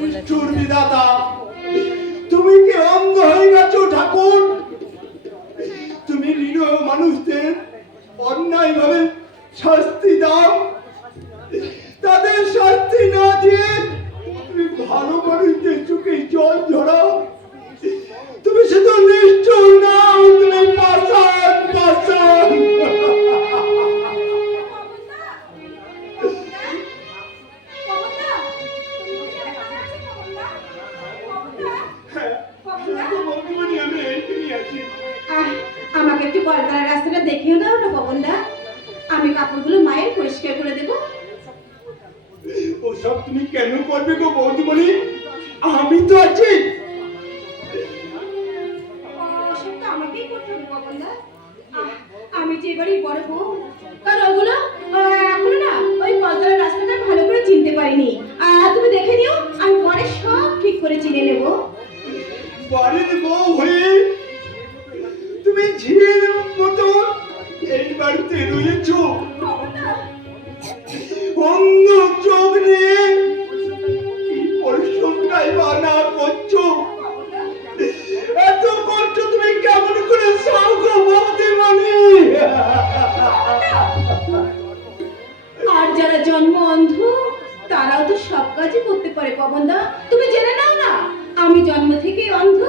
নিষ্ঠুর বিধাতা, তুমি কি অন্ধ হয়ে গেছো ঠাকুর? তুমি নিরীহ মানুষদের অন্যায় ভাবে শাস্তি দাও, তাদের শাস্তি না দিয়ে তুমি ভালো মানুষদের চোখে জল ঝরাও। তুমি শুধু নিষ্ঠুর নাও, তুমি পাষাণ পাষাণ। আমাকে একটু কলকাতার রাস্তাটা দেখিয়ে দাও না পবনদা, আমি কাপড়গুলো মায়ের পরিষ্কার করে দেবো। ওসব তুমি কেন করবে গো বৌদিমণি? আমি তো আছি। ওসব তো আমাকেই করতে হবে পবনদা, আমি যে বাড়ির বড় বউ, কারণ ওগুলো এখনো না ওই কলকাতার রাস্তাটা ভালো করে চিনতে পারিনি। তুমি দেখে নিও, আমি পরে সব ঠিক করে চিনে নেব। বাড়ির বউ হয়ে তুমি ঝিলের মতো এই বাড়িতে রয়েছো, অন্ধ চোখ নিয়ে কি পরিশ্রমটাই বা না করছো। এত কষ্ট তুমি কেমন করে সও গো বৌদিমণি? আর যারা জন্ম অন্ধ তারাও তো সব কাজই করতে পারে পবনদা, তুমি জেনে নাও না আমি জন্ম থেকে অন্ধ।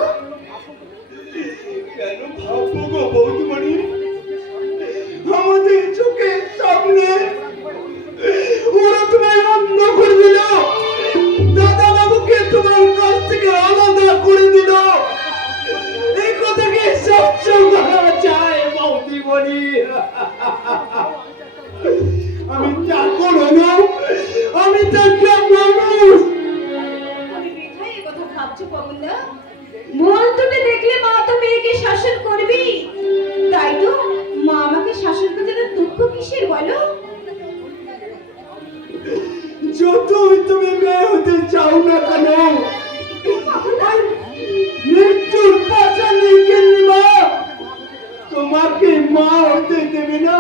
কেন ভাববো গো বৌদিমণি? আমাদের চোখের সামনে ওরা তোমায় অন্ধ করে দিল, দাদা বাবুকে তোমার কাছ থেকে আলাদা করে দিল। এই কথা কি সহ্য করা যায় বৌদিমণি? আমি চাকর হলাম, আমি তো একটা মানুষ। আমি বৃথাই এই কথা ভাবছো পবনদা? মন তুমি দেখলে মা তো মেয়েকে শাসন করবি, তাই তো মা আমাকে শাসন করতে তো দুঃখ কিসের বলো? যতই তুমি মেয়ে হতে চাও না কেন, মৃত্যুর পাশানে কিংবা তোমাকে মা হতে দেবে না।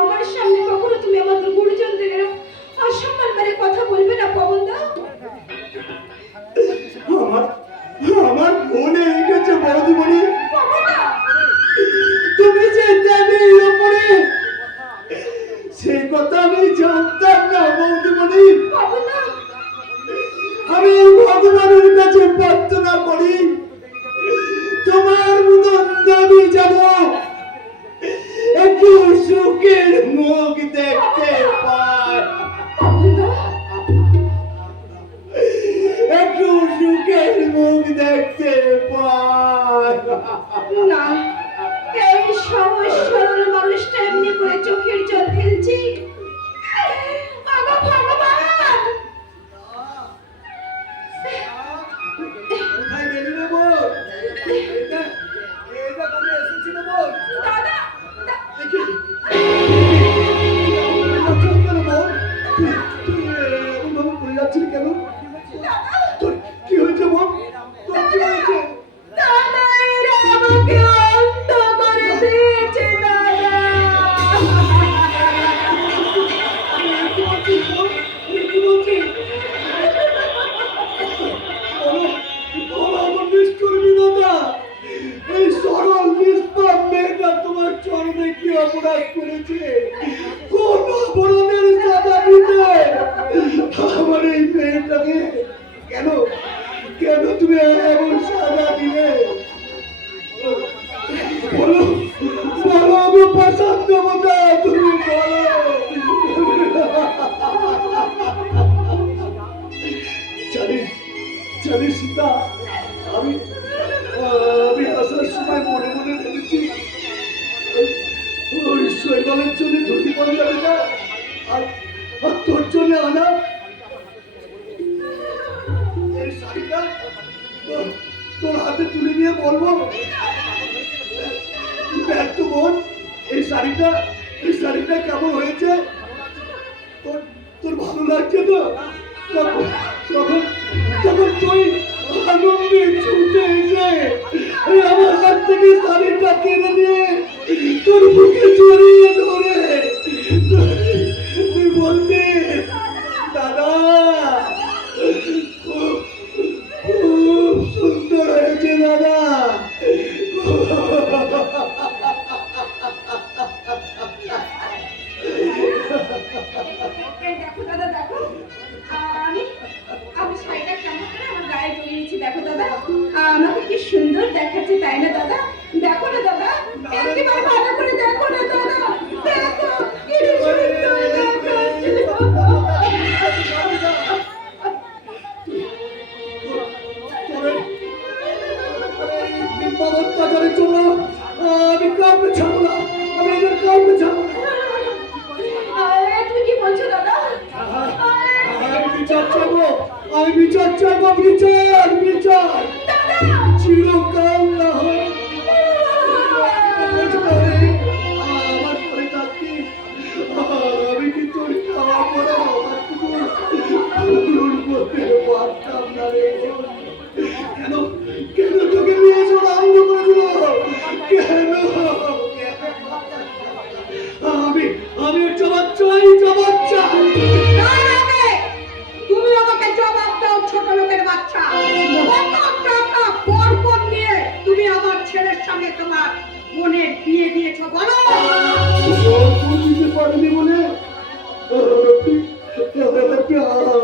আমার সামনে কখনো তুমি আমাদের গুরুজনদের এরকম অসম্মান করে কথা বলবে না পবনদা। আমার মনে গেছে বৌদিমণি, তুমি যে দেবীর উপরে, সেই কথা আমি জানতাম না বৌদিমণি। আমি ভগবানের কাছে প্রার্থনা করি তোমার মতন দেবী যেন একটু সুখের মুখ দেখতে পায়, একটু সুখের মুখ দেখতে পায়। না, এই সহজ সরল মানুষটা এমনি করে চোখের জল ফেলছি। ভগবান, কোথায় গেলি রে বোন? এটা কবে এসেছিল বোন? দাদা দেখি কেন বোন? তুই এরকম ভাবে পড়ে যাচ্ছিলি কেন? তোর কি হয়েছে বোন? তোর কি হয়েছে? দাদা এরা আমাকে অন্ধ করে দিয়েছে দাদা। কি বলছিস বোন? কি বলছিস? আমার নিষ্ঠুর বিধাতা, এই সরল নিষ্পাপ মেয়েটা তোমার চরণে কি অপরাধ করেছে? কোন অপরাধের সাজা দিতে আমার এই মেয়েটাকে? কেন কেন তুমি এমন সাজা দিলে? বলো বলো আমি পাশান দেবতা, তুমি বলো। জানি জানি সীতা, আমি আমি আসার সময় মনে মনে ভেবেছি ওই শৈবালের জন্য ধুতি পড়ে যাবে না, আর তোর জন্য আনা এই শাড়িটা তোর হাতে তুলে নিয়ে বলবো, দেখ তো বোন, এই শাড়িটা কেমন হয়েছে? তোর তোর ভালো লাগছে তো? তখন তখন তখন তুই আনন্দে ছুটে এসে আমার হাত থেকে শাড়িটা কেড়ে নিয়ে তোর বুকে জড়িয়ে ধরে তুই বলতে, দাদা দাদা, আমাকে কি সুন্দর দেখাচ্ছে তাই না দাদা? দেখো না দাদা, একবার ভালো করে দেখো না দাদা, দেখো কি সুন্দর দেখাচ্ছে। অত্যাচারের জন্য আমি কাউকে ছাড়বো না, আমি এদের কাউকে ছাড়বো না। তুমি কি বলছো দাদা? আমি বিচার চাইবো, আমি বিচার চাইবো, বিচার বিচার চিরকাল না হয় আমার পরে থাকতে আমি কি তোর খাওয়া পরে করতে পারতাম না রে। কেন কেন তোকে নিয়ে যাওয়া আরম্ভ করে দিল? কেন আমি জবাব চাই, জবাব চাই। তুমি আমাকে জবাব দাও, ছোট লোকের বাচ্চা। কত টাকা বরকত নিয়ে তুমি আমার ছেলের সঙ্গে তোমার বোনের বিয়ে দিয়েছো বলো? দিতে পারিনি বলে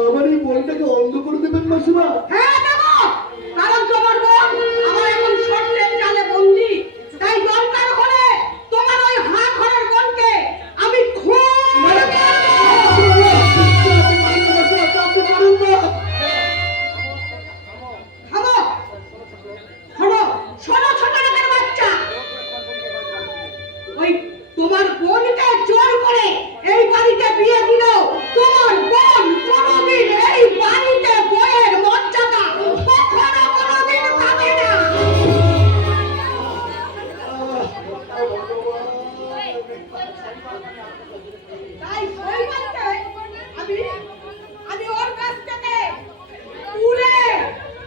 আমার এই বোনটাকে অন্ধ করে দেবেন মাসিমা? হ্যাঁ দেবো, কারণ তোমার বোন আমার এখন শর্তের জালে বন্দি। তাই দরকার হলে তোমার ওই হাত ঘরের বোনকে আমি খুন করে থামো, থামো, শোনো ছোট লোকের বাচ্চা। ওই তোমার বোনকে জোর করে এই বাড়িতে বিয়ে দিল, তোমার বোন কোনোদিন এই বাড়িতে বইয়ের মর্যাদা কখনো কোনোদিন পাবে না। তাই ওই বাচ্চা আমি ওর কাছ থেকে তুলে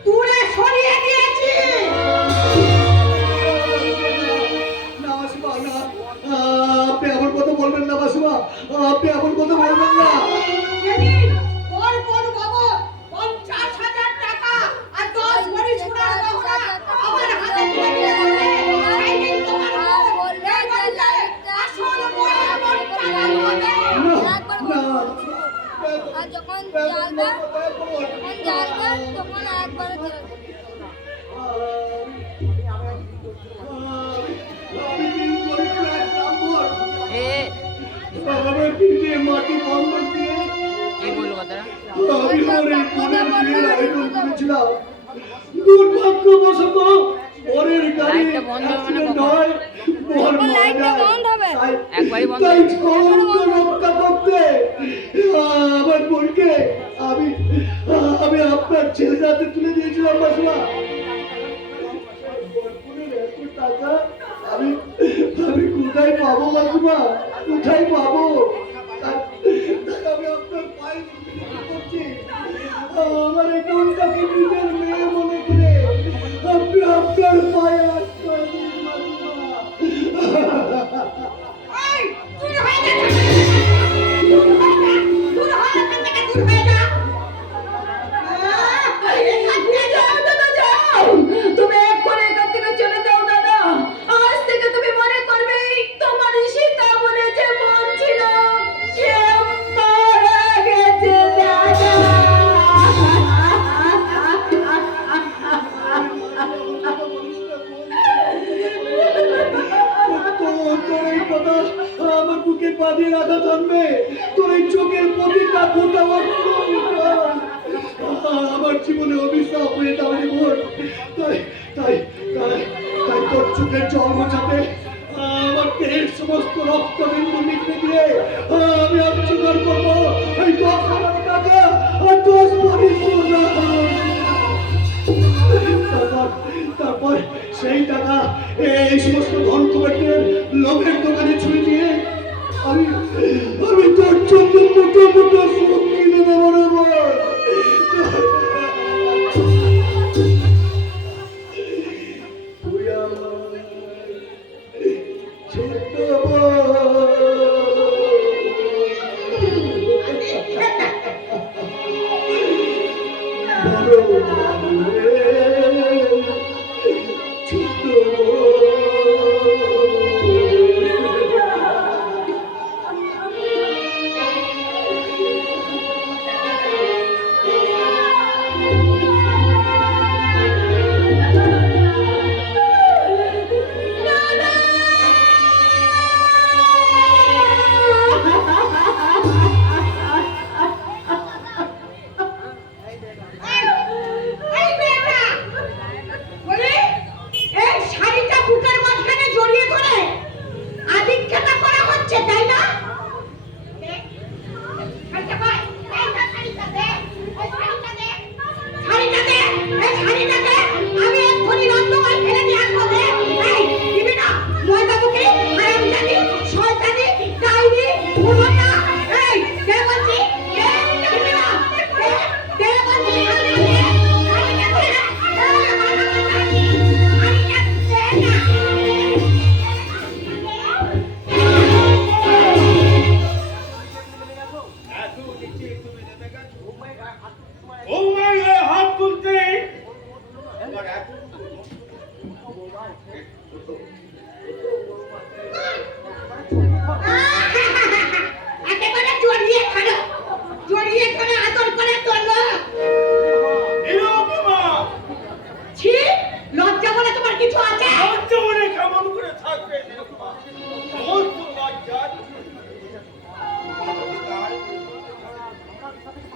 তুলে সরিয়ে দিয়েছি। না মাসিমা, না, আপনি এমন কথা বলবেন না মাসিমা, আপনি এমন কথা বলবেন না। সেদিন ওর বোন বাবু 50,000 টাকা আর 10 ভরি সোনার গহনা আমার হাতে তুলে দিলে বলে, সেই দিন তোমার বোন এই বাড়িতে আসল বইয়ের মর্যাদা পাবে। না, আর যখন জায়গা তখন একবার আমি দিন করে এক নম্বর আমার পিঠে মাটি বন্ধ দিয়ে কি বলবো কথাটা? আমি ওর এই বোনের বিয়ের আয়োজন করেছিলাম। দুর্ভাগ্যবশত পরের গাড়ি লাইটটা বন্ধ হবে না অ্যাক্সিডেন্ট কখন? হয়, বোন যখন মারা লাইটটা যায়। বন্ধ হবে। একবারই বন্ধ তাই হবে। কলঙ্ক রক্ষা করতে আমার বোনকে আমি আমি আপনার ছেলের হাতে তুলে দিয়েছিলাম মাসিমা। বোনের এত টাকা আমি আমি কোথায় পাবো মাসিমা, কোথায় পাবো? তাই আমি আপনার পায়ে নমস্কার করছি। আমার এই বোনটাকে নিজের মেয়ে মনে করে আপনি আপনার পায়ে আশ্রয় দিন মাসিমা। এই দূর হয়ে যা, দূর হয়ে এখান থেকে, দূর হয়ে যা। এখান থেকে যাও দাদা, যাও। তুমি এক্ষুনি এখান থেকে চলে যাও দাদা। আজ থেকে তুমি মনে করবে তোমার সীতা বলে যে বোন ছিল সে মারা গেছে দাদা। তোর এই কথা আমার বুকে বাঁধিয়ে রাখা জন্মে, তোর এই চোখের প্রতিটা ফোঁটা অস্ত্র আমার জীবনে অভিশাপ হয়ে দাঁড়িয়ে বোন। তাই তাই তাই তাই তোর চোখের জল মোছাতে আমার দেহের সমস্ত রক্ত বিন্দু নিতে দিয়ে আমি অস্বীকার করবো এই 10,000 টাকা আর 10 ভরি সোনা। তারপর সেই টাকা এই সমস্ত ধন কুবেরদের লোভের দোকানে ছুঁয়ে দিয়ে আমি আমি তোর জন্য মুঠো মুঠো সুখ কিনে দেবো রে বোন। তুই আমার ছোট্ট